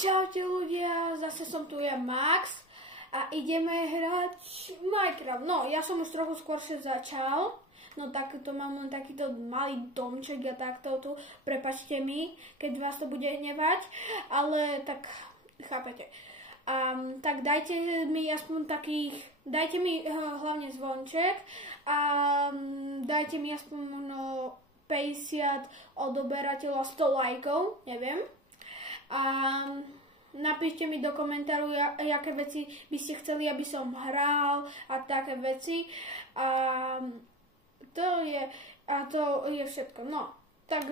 Čaute ľudia, zase som tu ja Max a ideme hrať Minecraft. No, ja som už trochu skôršie začal, no tak to mám len takýto malý domček a takto tu, prepačte mi, keď vás to bude hnevať, ale tak chápete. Tak dajte mi aspoň dajte mi hlavne zvonček a dajte mi aspoň 50 odoberateľov, 100 lajkov, neviem. A napíšte mi do komentáru, aké veci by ste chceli, aby som hral a také veci. A to je všetko. No, tak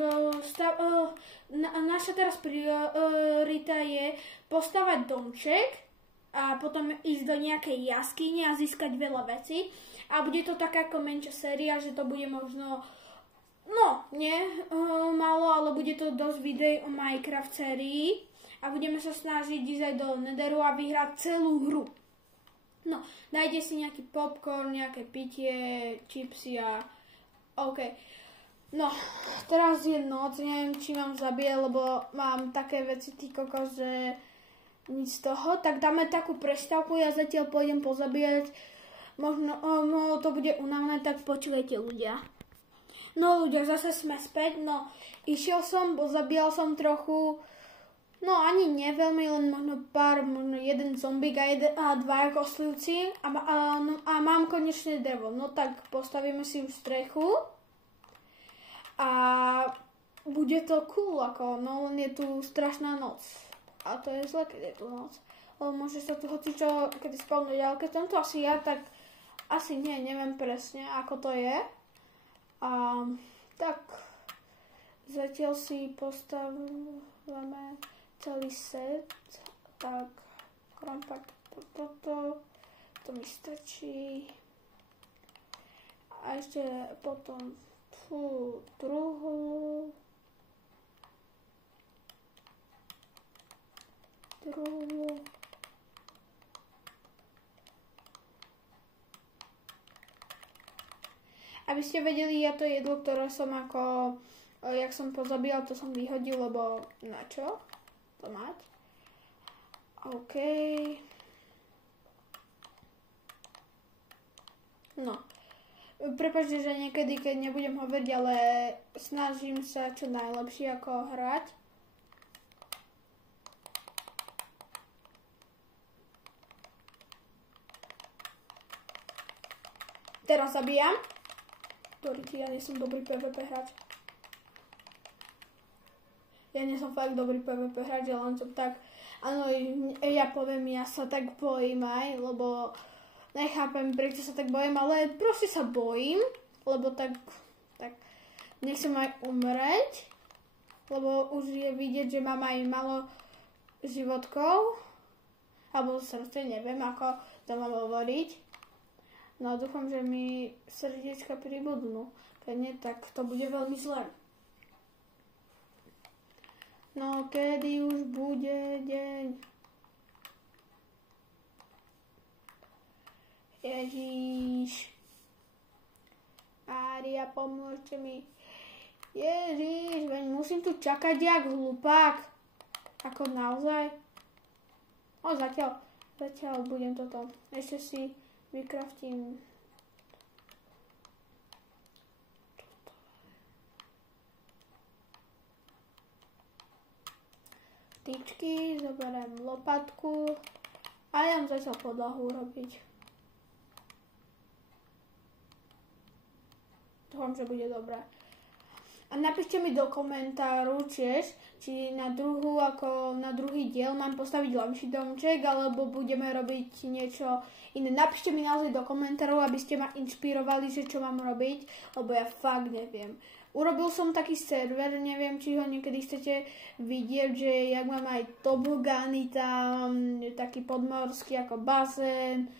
naša teraz priorita je postavať domček a potom ísť do nejakej jaskyne a získať veľa vecí. A bude to taká ako menšia séria, že to bude možno málo, ale bude to dosť videí o Minecraft sérii a budeme sa snažiť ísť aj do Netheru a vyhrať celú hru. No, dajte si nejaký popcorn, nejaké pitie, čipsy a OK. No, teraz je noc, neviem, či mám zabíjať, lebo mám také veci, ty kokos, že nic z toho. Tak dáme takú prestávku, ja zatiaľ pôjdem pozabíjať. Možno to bude unavné, tak počúvajte ľudia. No ľudia, zase sme späť, no išiel som, zabíjal som trochu, no ani neveľmi, len možno jeden zombík a dvaja kostlivci a mám konečne drevo. No tak postavíme si už strechu a bude to cool, no len je tu strašná noc a to je zle, keď je tu noc, lebo môže sa tu hocičo, keď spavnúť, ale keď som to asi ja, tak asi neviem presne, ako to je. Tak zatiaľ si postavíme celý set, tak krompak toto, to mi stačí a ešte potom druhú aby ste vedeli, ja to jedlo, ktoré som jak som pozabíjal, to som vyhodil, lebo na čo to mať? OK. No. Prepáčte, že niekedy, keď nebudem hovoriť, ale snažím sa čo najlepšie ako hrať. Teraz zabíjam. Ja nie som dobrý PvP hráč. Ja nie som fakt dobrý PvP hráč, ja len som tak, áno, ja poviem, ja sa tak bojím aj, lebo nechápem, prečo sa tak bojím, ale proste sa bojím, lebo tak nechcem aj umreť, lebo už je vidieť, že mám aj malo životkov, alebo srdce, neviem, ako to mám hovoriť. No dúfam, že mi srdiečka pribudnú. Keď nie, tak to bude veľmi zlé. No, kedy už bude deň? Ježiš. Mária, pomôžte mi. Ježiš, veď musím tu čakať jak hlupák. Ako naozaj? Zatiaľ budem toto. Ešte si vykraftím tyčky, zoberiem lopatku a ja zatiaľ podlahu urobiť. Dúfam, že bude dobré. A napíšte mi do komentáru tiež, či na druhý diel mám postaviť lepší domček, alebo budeme robiť niečo iné. Napíšte mi naozaj do komentárov, aby ste ma inšpirovali, že čo mám robiť, lebo ja fakt neviem. Urobil som taký server, neviem, či ho niekedy chcete vidieť, že jak mám aj tobogány tam, taký podmorský ako bazén,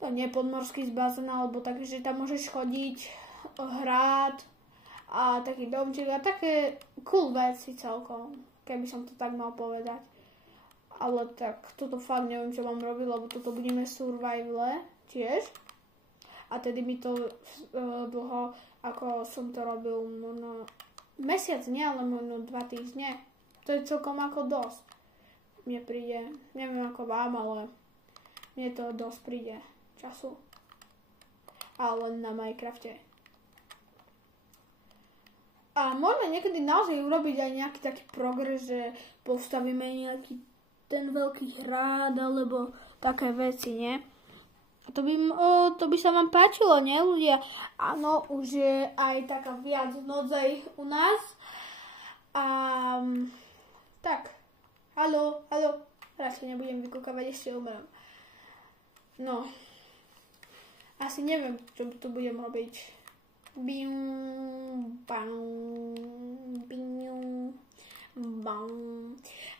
to nie podmorský z bazéna, alebo taký, že tam môžeš chodiť, hrať, a taký domček a také cool veci celkom, keby som to tak mal povedať. Ale tak toto fakt neviem, čo mám robiť, lebo toto budeme survivale tiež. A tedy mi to dlho, ako som to robil, možno mesiac nie, ale možno 2 týždne. To je celkom ako dosť. mne príde. Neviem ako vám, ale mne to dosť príde času. Ale len na Minecrafte. A môžeme niekedy naozaj urobiť aj nejaký taký progres, že postavíme nejaký ten veľký hrad, alebo také veci, nie? A to by sa vám páčilo, nie ľudia? Áno, už je aj taká viac nodzej u nás. A tak, haló, radšej nebudem vykúkavať, ešte umrem. No, asi neviem, čo tu budem robiť.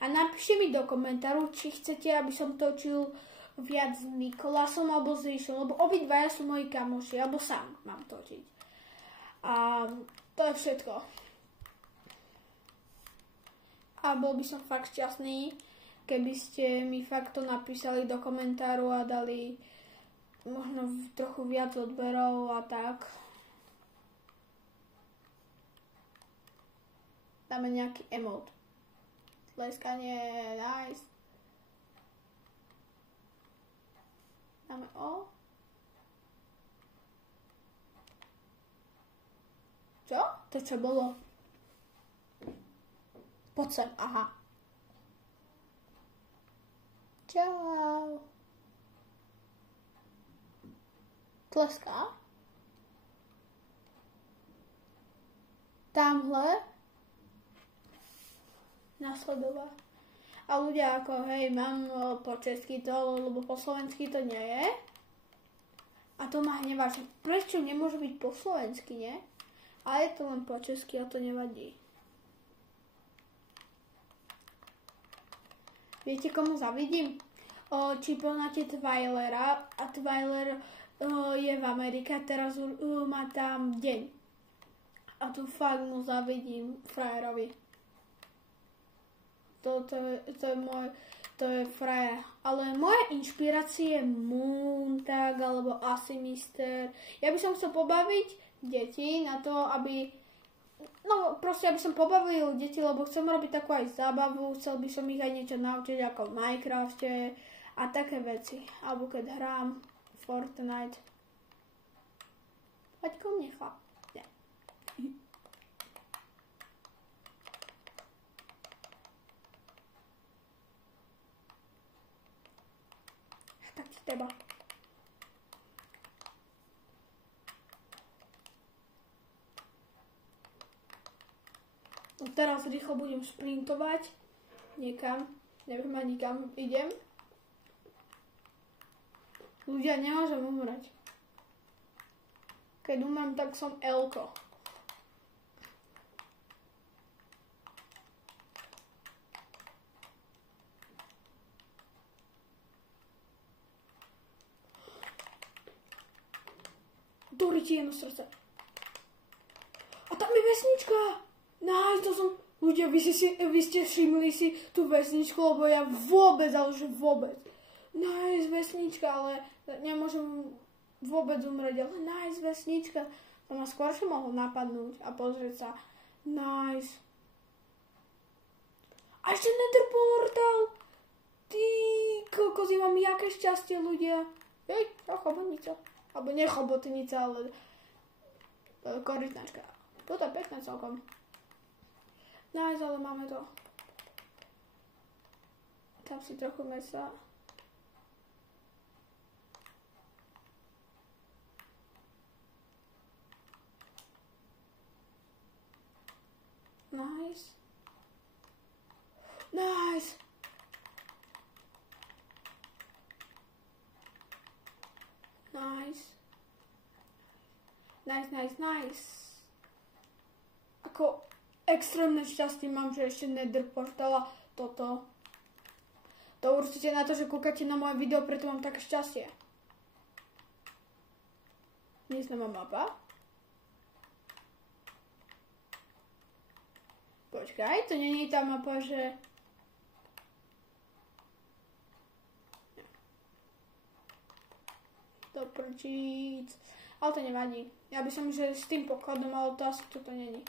A napíšte mi do komentáru, či chcete, aby som točil viac s Nikolasom alebo s Ríšom, lebo obidvaja sú moji kamoši, alebo sám mám točiť. A to je všetko. A bol by som fakt šťastný, keby ste mi fakt to napísali do komentáru a dali možno trochu viac odberov a tak. Dáme nejaký emote. Tleskanie, nice. Dáme O. Čo? To čo bolo? Poď sem, aha. Čau. Tleská. Tamhle. Nasledovať. A ľudia ako, hej, mám po česky to, lebo po slovensky to nie je. A to ma hnevá, že prečo nemôže byť po slovensky, nie? A je to len po česky a to nevadí. Viete, komu zavidím? Či poznáte Twilera a Twiler je v Amerike, teraz má tam deň. A tu fakt mu zavidím frajerovi. To je frajer. Ale moja inšpirácia je Moontag alebo Asimister. Ja by som chcel pobaviť deti na to, aby... No proste, aby som pobavil deti, lebo chcem robiť takú aj zábavu. Chcel by som ich aj niečo naučiť ako v Minecrafte a také veci. Alebo keď hrám Fortnite. Poď ko mne, chlap. Nie. Tak ti teba. Teraz rýchlo budem sprintovať niekam, neviem ani kam idem. Ľudia, nemôžem umrieť. Keď umrem, tak som Elko. Dori ti jedno srdce. A tam je vesnička. Nice, to som... Ľudia, vy ste všimli si tú vesničku, lebo ja vôbec, ale že vôbec. Nice, vesnička, ale nemôžem vôbec umrieť, ale nice, vesnička. To ma skôršie mohol napadnúť a pozrieť sa. Nice. A ešte nether portal. Ty kokos, ja mám jaké šťastie, ľudia. Hej, ja chobotnica. Alebo nie chobotnica, ale korytnačka. Toto je pekné celkom. Nice, ale máme to. Tam si trochu mesa. Nice. Nice. Nice. Nice, nice, nice. Ako extrémne šťastie mám, že ešte nether portala toto. To určite na to, že kúkate na moje video, preto mám také šťastie. Neznáma mapa. Počkaj, to nie je tá mapa, že... Do prčíc. Ale to nevadí. Ja by som, že s tým pokladom, ale to asi toto není.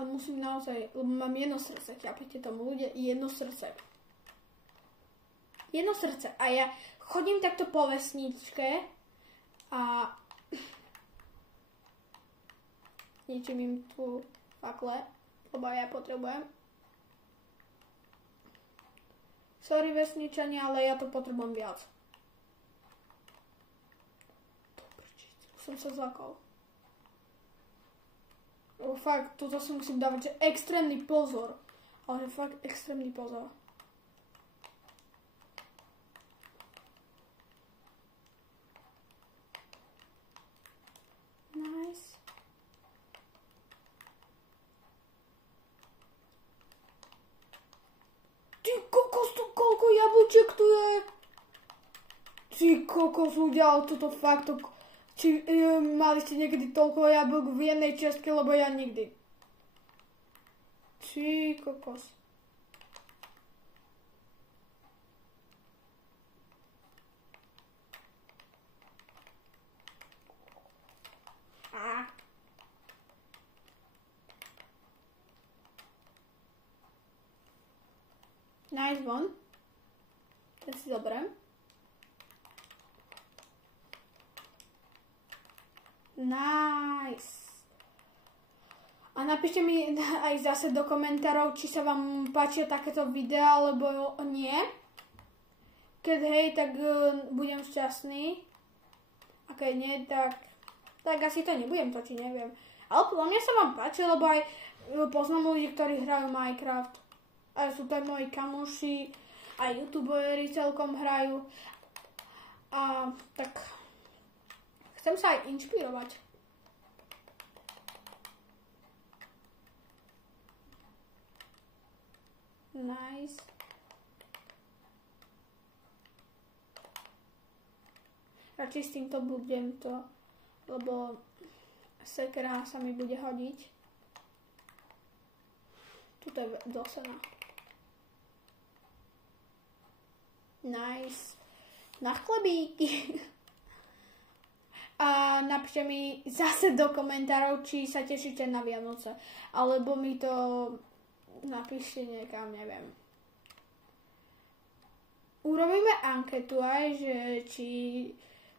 ale musím naozaj, lebo mám jedno srdce, chápete tomu ľudia, jedno srdce. Jedno srdce. A ja chodím takto po vesničke a ničím im tu fakle, lebo ja potrebujem. Sorry vesničania, ale ja to potrebujem viac. Som sa zlakol. Fakt, toto si musím dávať, že extrémny pozor. Ale fakt extrémny pozor. Nice. Ty kokos, tu koľko jablček tu je? Ty kokos, ľudia, ale toto fakt to... Či mali ste niekedy toľko jablk v jednej čiastke, lebo ja nikdy. Či kokos. Nice one. Ten si zoberiem. Nice. A napíšte mi aj zase do komentárov, či sa vám páčia takéto videá, alebo nie. Keď hej, tak budem šťastný. A keď nie, tak asi to nebudem točiť, neviem. Ale podľa mňa sa vám páči, lebo aj poznám ľudí, ktorí hrajú Minecraft. A sú to aj moji kamoši, aj youtuberi celkom hrajú. A tak... Chcem sa aj inšpirovať. Nice. Radšej s týmto budem to, lebo sekera sa mi bude hodiť. Tuto je dosená. Nice. Na chlebíky. A napíšte mi zase do komentárov, či sa tešíte na Vianoce. Alebo mi to napíšte niekam, neviem. Urobíme anketu aj, že či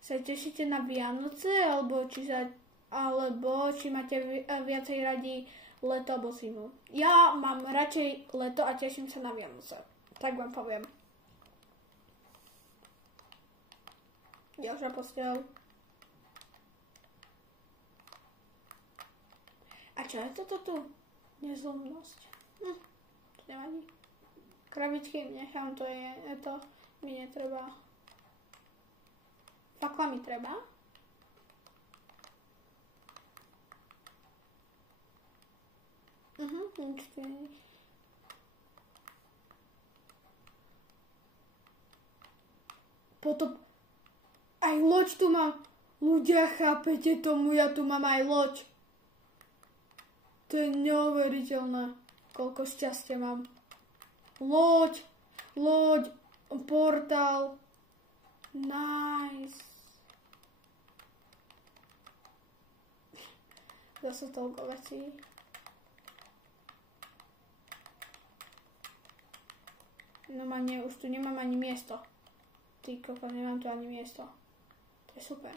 sa tešíte na Vianoce, alebo či máte viacej radi leto alebo zimu. Ja mám radšej leto a teším sa na Vianoce. Tak vám poviem. Ďalšia posteľ. A čo je toto tu? Nezlomnosť. To nevadí. Krabičky nechám, to mi netreba. Fakla mi treba. Nič tu nie. Potom aj loď tu mám. Ľudia, chápete tomu, ja tu mám aj loď. To je neuveriteľné, koľko šťastia mám. Loď, portál. Nice. Zase toľko vecí. No nie, už tu nemám ani miesto. Ty koko, nemám tu ani miesto. To je super.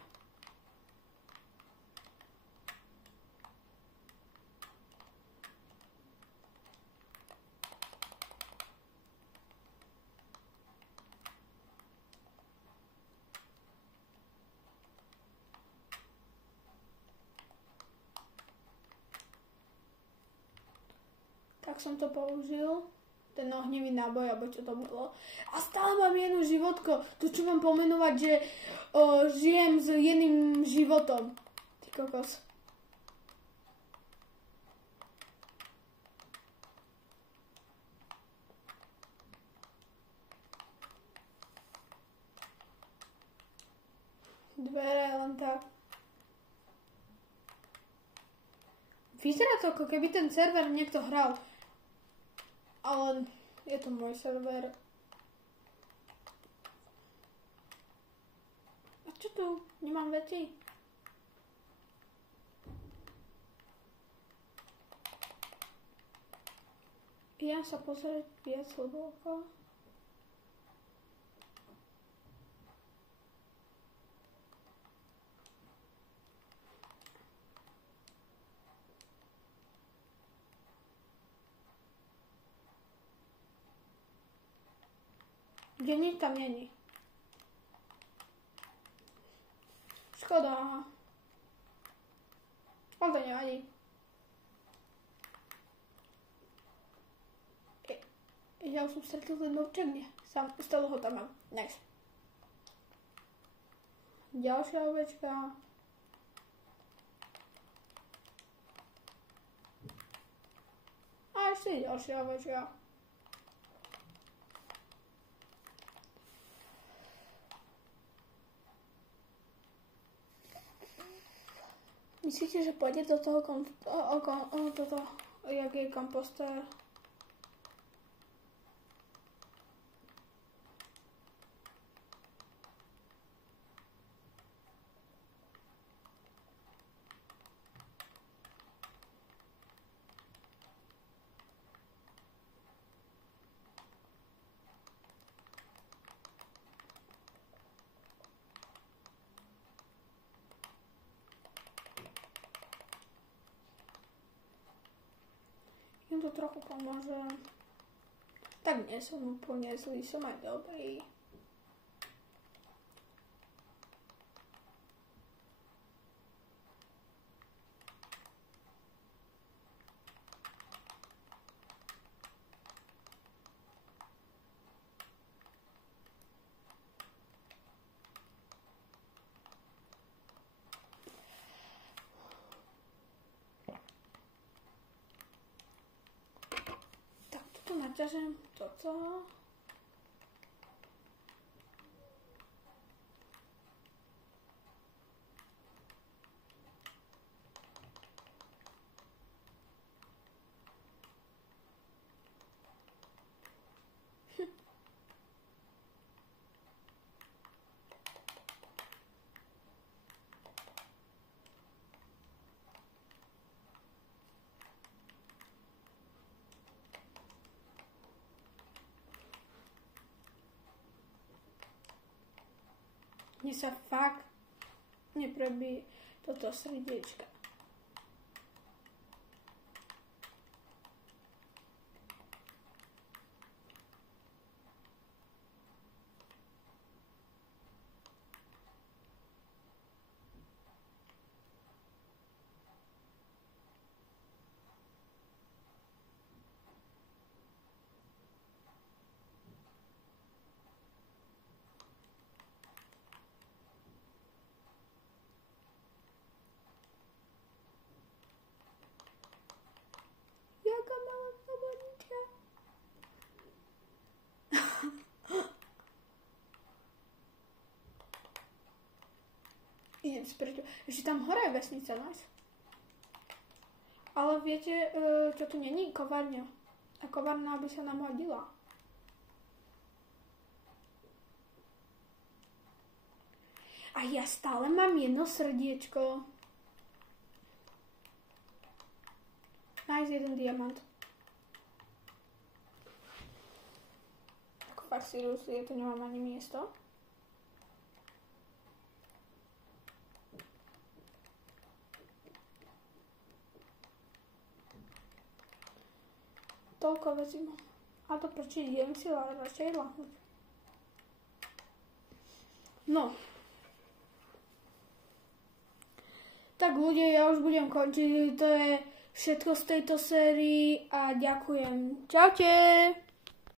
Tak som to použil, ten ohnivý náboj, alebo čo to bolo. A stále mám jednu životko. To čo mám pomenovať, že žijem s jedným životom. Ty kokos. Dvere len tak. Vyzerá to, ako keby ten server niekto hral. Ale je to môj server. A čo tu? Nemám veci. Idem sa pozrieť viac hlboko. Kde nič tam není. Škoda, aha. Ale to nevadí. Ja už som stretol ten mobček, nie. Stále ho tam mám. Nice. Ďalšia ovečka. A ešte ďalšia ovečka. Myslíte, že pôjde do toho jak je komposter? Im to trochu pomôže. Tak nie som úplne zlý, som aj dobrý. Naťažím toto. Mne sa fakt neprebí toto srdiečka. Idem spreď. Ešte tam hore je vesnica, nice. Ale viete, čo tu není? Kovárňa. A kovárna by sa nám hodila. A ja stále mám jedno srdiečko. Nice, jeden diamant. Ako fakt seriously, ja tu nemám ani miesto. Toľko vecí mám. A to prečo idem si radšej lahnuť. No. Tak ľudia, ja už budem končiť. To je všetko z tejto sérii a ďakujem. Čaute!